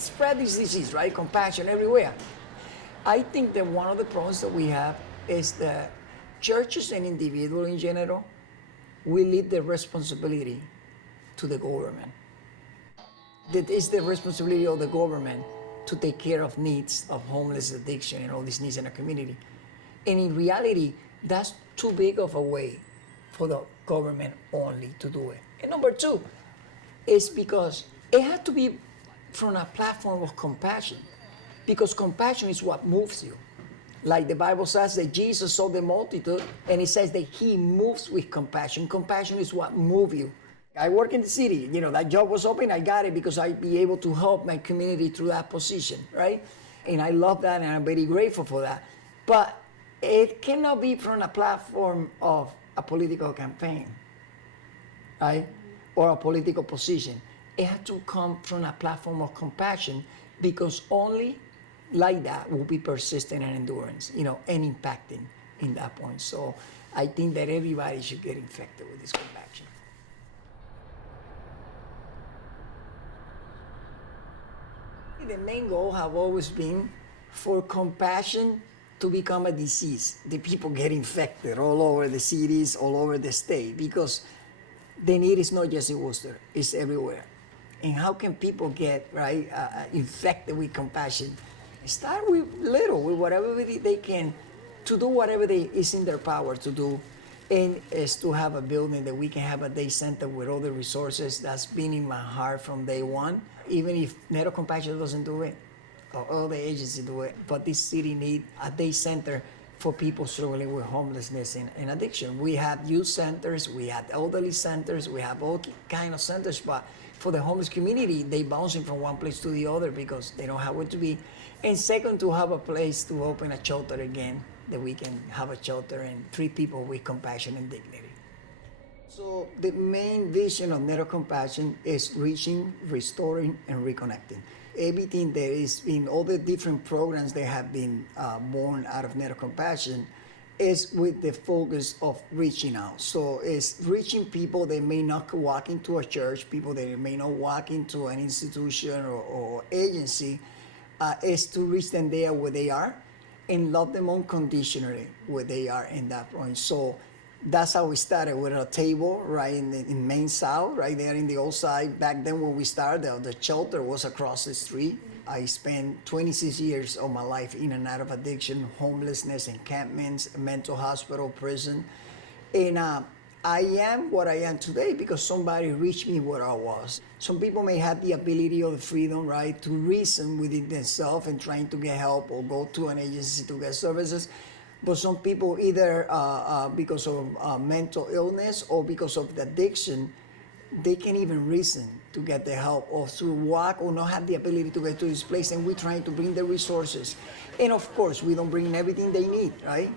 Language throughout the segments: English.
spread this disease, right? Compassion everywhere. I think that one of the problems that we have is that churches and individuals in general, we leave the responsibility to the government. That is the responsibility of the government to take care of needs of homeless, addiction, and all these needs in a community. And in reality, that's too big of a way for the government only to do it. And number two is because it has to be from a platform of compassion, because compassion is what moves you. Like the Bible says that Jesus saw the multitude, and it says that he moves with compassion. Compassion is what moves you. I work in the city, that job was open, I got it because I'd be able to help my community through that position, right? And I love that, and I'm very grateful for that. But it cannot be from a platform of a political campaign, right? Or a political position. It has to come from a platform of compassion, because only like that will be persistent and endurance, and impacting in that point. So I think that everybody should get infected with this compassion. The main goal have always been for compassion to become a disease. The people get infected all over the cities, all over the state, because the need is not just in Worcester, it's everywhere. And how can people get infected with compassion? Start with little, with whatever they can, to do whatever is in their power to do, and is to have a building that we can have a day center with all the resources. That's been in my heart from day one. Even if Network Compassion doesn't do it, or all the agencies do it, but this city need a day center for people struggling with homelessness and addiction. We have youth centers, we have elderly centers, we have all kind of centers, but for the homeless community, they bouncing from one place to the other because they don't have where to be. And second, to have a place to open a shelter again, that we can have a shelter and treat people with compassion and dignity. So the main vision of Network Compassion is reaching, restoring, and reconnecting. Everything that is in all the different programs that have been born out of Network Compassion is with the focus of reaching out. So it's reaching people that may not walk into a church, people that may not walk into an institution or agency, is to reach them there where they are and love them unconditionally where they are in that point. So that's how we started, with a table right in Main South, right there in the old side. Back then when we started, the shelter was across the street. I spent 26 years of my life in and out of addiction, homelessness, encampments, mental hospital, prison. And I am what I am today because somebody reached me where I was. Some people may have the ability or the freedom, right, to reason within themselves and trying to get help or go to an agency to get services. But some people, either because of mental illness or because of the addiction, they can't even reason to get the help, or to walk, or not have the ability to get to this place. And we're trying to bring the resources. And of course, we don't bring everything they need, right?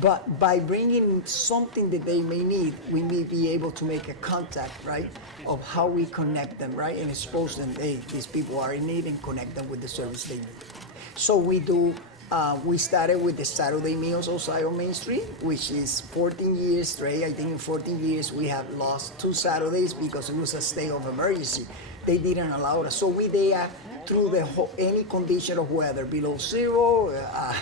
But by bringing something that they may need, we may be able to make a contact, right, of how we connect them, right, and expose them, hey, these people are in need, and connect them with the service they need. So we started with the Saturday meals outside on Main Street, which is 14 years straight. I think in 14 years we have lost 2 Saturdays because it was a state of emergency. They didn't allow us. So we there through any condition of weather, below zero,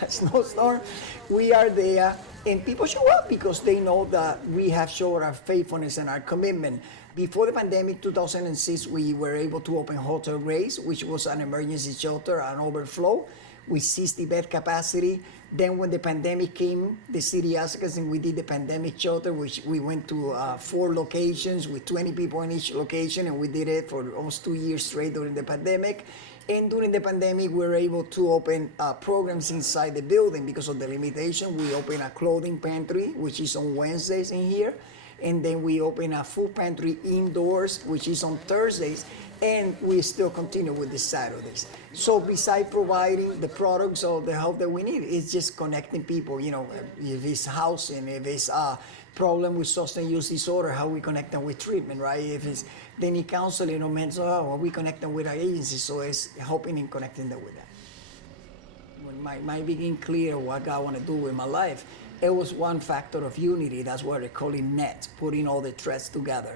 snowstorm, we are there. And people show up because they know that we have shown our faithfulness and our commitment. Before the pandemic, 2006, we were able to open Hotel Grace, which was an emergency shelter, an overflow, with 60 bed capacity. Then when the pandemic came, the city asked us, and we did the pandemic shelter, which we went to 4 locations with 20 people in each location, and we did it for almost 2 years straight during the pandemic. And during the pandemic, we were able to open programs inside the building because of the limitation. We opened a clothing pantry, which is on Wednesdays in here. And then we open a food pantry indoors, which is on Thursdays. And we still continue with the Saturdays. So besides providing the products or the help that we need, it's just connecting people. If it's housing, if it's a problem with substance use disorder, how we connect them with treatment, right? If it's they need counseling or mental health, how we connect them with our agency. So it's helping and connecting them with that. When my became clear what God want to do with my life, it was one factor of unity. That's why they call it net, putting all the threads together.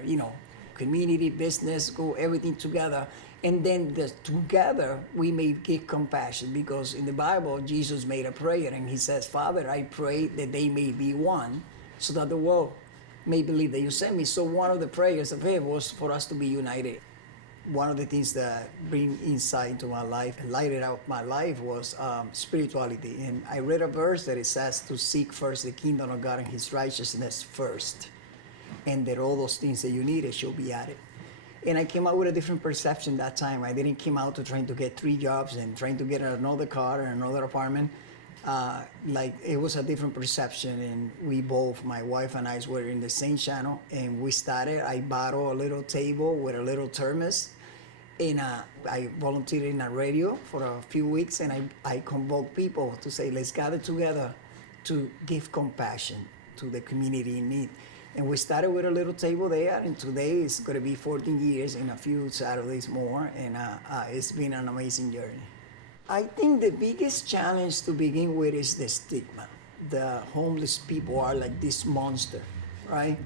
community, business, go everything together. And then together we may give compassion, because in the Bible, Jesus made a prayer and he says, Father, I pray that they may be one so that the world may believe that you sent me. So one of the prayers of him was for us to be united. One of the things that bring insight into my life and lighted up my life was spirituality. And I read a verse that it says to seek first the kingdom of God and his righteousness first, and that all those things that you needed shall be added. And I came out with a different perception that time. I didn't come out to trying to get 3 jobs and trying to get another car and another apartment. Like it was a different perception, and we both, my wife and I, were in the same channel, and we started. I borrowed a little table with a little thermos, and I volunteered in a radio for a few weeks, and I convoked people to say, let's gather together to give compassion to the community in need. And we started with a little table there, and today it's going to be 14 years and a few Saturdays more, and it's been an amazing journey. I think the biggest challenge to begin with is the stigma. The homeless people are like this monster, right?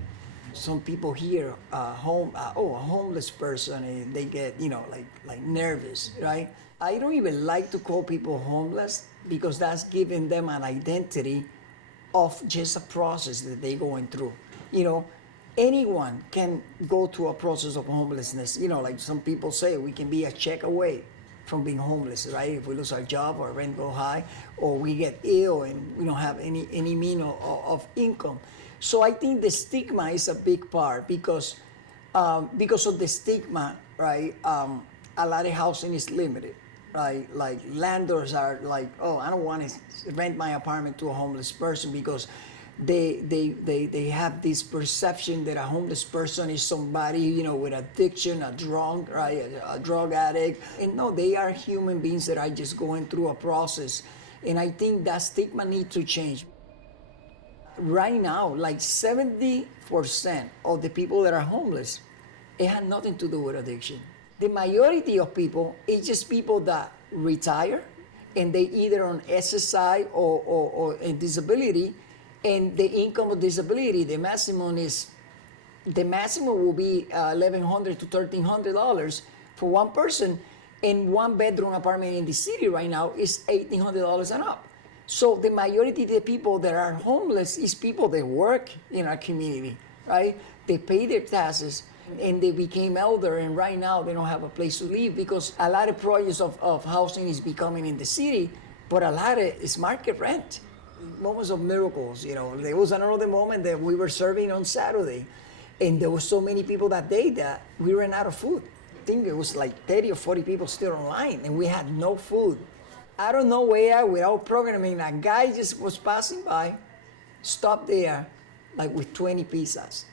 Some people hear a homeless person, and they get, like nervous, right? I don't even like to call people homeless, because that's giving them an identity of just a process that they're going through. Anyone can go through a process of homelessness. Like some people say, we can be a check away from being homeless, right? If we lose our job or rent go high, or we get ill and we don't have any means of income. So I think the stigma is a big part, because of the stigma, right? A lot of housing is limited, right? Like landlords are like, oh, I don't want to rent my apartment to a homeless person, because they have this perception that a homeless person is somebody, with addiction, a drunk, right, a drug addict. And no, they are human beings that are just going through a process. And I think that stigma needs to change. Right now, like 70% of the people that are homeless, it had nothing to do with addiction. The majority of people, it's just people that retire, and they either on SSI or disability. And the income of disability, the maximum will be $1,100 to $1,300 for one person, and 1-bedroom apartment in the city right now is $1,800 and up. So the majority of the people that are homeless is people that work in our community, right? They pay their taxes, and they became elder, and right now they don't have a place to live, because a lot of projects of housing is becoming in the city, but a lot of it's market rent. Moments of miracles, There was another moment that we were serving on Saturday, and there were so many people that day that we ran out of food. I think it was like 30 or 40 people still online, and we had no food. Out of nowhere, without programming, a guy just was passing by, stopped there, like with 20 pizzas.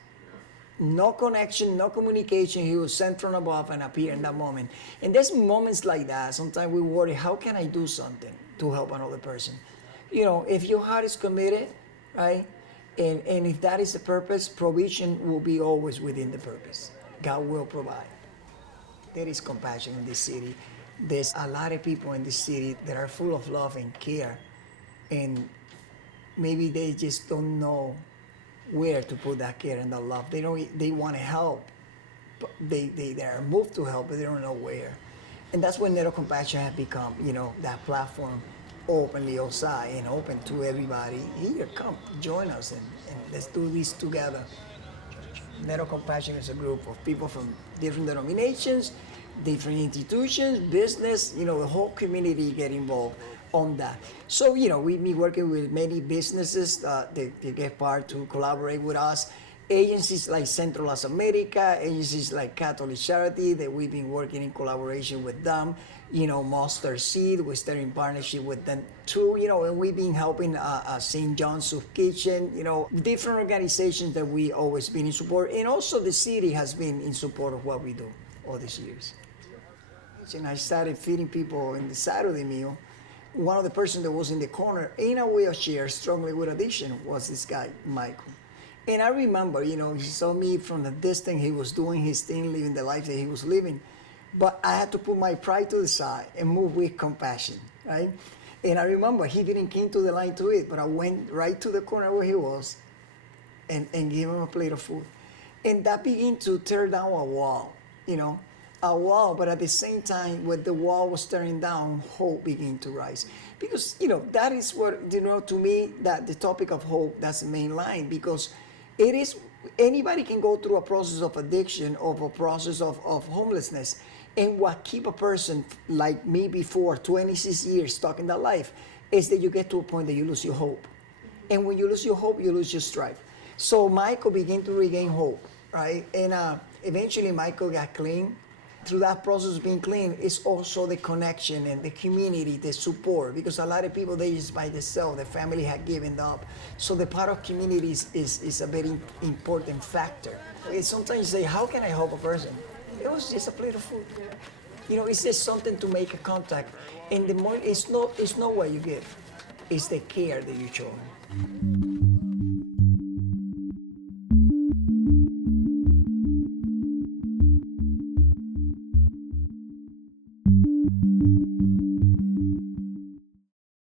No connection, no communication. He was sent from above and appeared in that moment. And there's moments like that. Sometimes we worry, how can I do something to help another person? If your heart is committed, right, and if that is the purpose, provision will be always within the purpose. God will provide. There is compassion in this city. There's a lot of people in this city that are full of love and care, and maybe they just don't know where to put that care and that love. They want to help, but they are moved to help, but they don't know where. And that's when Nettle Compassion has become, that platform, openly outside and open to everybody. Here, come, join us, and let's do this together. Nettle Compassion is a group of people from different denominations, different institutions, business, the whole community get involved on that. So, we've been working with many businesses that get part to collaborate with us. Agencies like Central Las America, agencies like Catholic Charity, that we've been working in collaboration with them. Mustard Seed, we're still in partnership with them too, and we've been helping St. John's Soup Kitchen, different organizations that we always been in support, and also the city has been in support of what we do all these years. And I started feeding people in the Saturday meal. One of the person that was in the corner in a wheelchair, struggling with addiction, was this guy, Michael. And I remember, he saw me from the distance. He was doing his thing, living the life that he was living. But I had to put my pride to the side and move with compassion, right? And I remember he didn't come to the line to eat, but I went right to the corner where he was and gave him a plate of food. And that began to tear down a wall, you know, a wall. But at the same time, when the wall was tearing down, hope began to rise. Because, you know, that is what, you know, to me, that the topic of hope, that's the main line. Because it is, anybody can go through a process of addiction, of a process of homelessness. And what keep a person like me before 26 years stuck in that life is that you get to a point that you lose your hope. And when you lose your hope, you lose your strive. So Michael began to regain hope, right? And eventually Michael got clean. Through that process of being clean, it's also the connection and the community, the support. Because a lot of people, they just by themselves, the family had given up. So the part of communities is a very important factor. Sometimes you say, how can I help a person? It was just a plate of food. You know, it's just something to make a contact. And the more, it's not what you give, it's the care that you show.